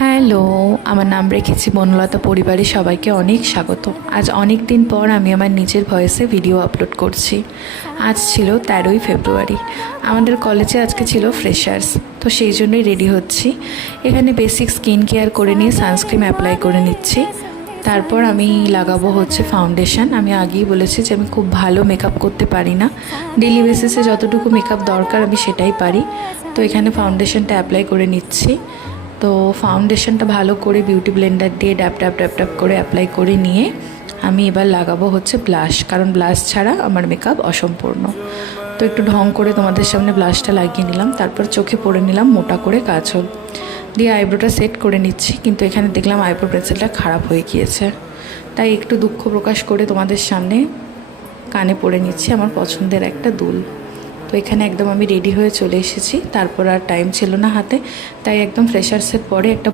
Hello, আমার নাম রেখেছি বনলতা। পরিবারের সবাইকে অনেক স্বাগত। আজ অনেক দিন পর আমি আমার নিজের ভয়েসে ভিডিও আপলোড করছি। আজ ছিল 13ই ফেব্রুয়ারি। আমাদের কলেজে আজকে ছিল ফ্রেশার্স, তো সেই জন্যই রেডি হচ্ছি। এখানে বেসিক স্কিন কেয়ার করে নিয়ে সানস্ক্রিন অ্যাপ্লাই করে নিচ্ছি। তারপর আমি লাগাবো হচ্ছে ফাউন্ডেশন। আমি আগেই বলেছি যে আমি খুব ভালো মেকআপ করতে পারি না, ডেলি বেসিসে যতটুকু মেকআপ দরকার আমি সেটাই পারি। তো এখানে ফাউন্ডেশনটা অ্যাপ্লাই করে নিচ্ছি। তো ফাউন্ডেশনটা ভালো করে বিউটি ব্লেন্ডার দিয়ে ড্যাপ ড্যাপ ড্যাপ ড্যাপ করে অ্যাপ্লাই করে নিয়ে আমি এবার লাগাবো হচ্ছে ব্লাশ, কারণ ব্লাশ ছাড়া আমার মেকআপ অসম্পূর্ণ। তো একটু ঢং করে তোমাদের সামনে ব্লাশটা লাগিয়ে নিলাম। তারপর চোখে পরে নিলাম মোটা করে কাজল দিয়ে আইব্রোটা সেট করে নিচ্ছি। কিন্তু এখানে দেখলাম আইব্রো পেন্সিলটা খারাপ হয়ে গিয়েছে, তাই একটু দুঃখ প্রকাশ করে তোমাদের সামনে কানে পরে নিচ্ছি আমার পছন্দের একটা দুল। তো এখানে একদম আমি রেডি হয়ে চলে এসেছি। তারপর আর টাইম ছিল না হাতে, তাই একদম ফ্রেশার্সের পরে একটা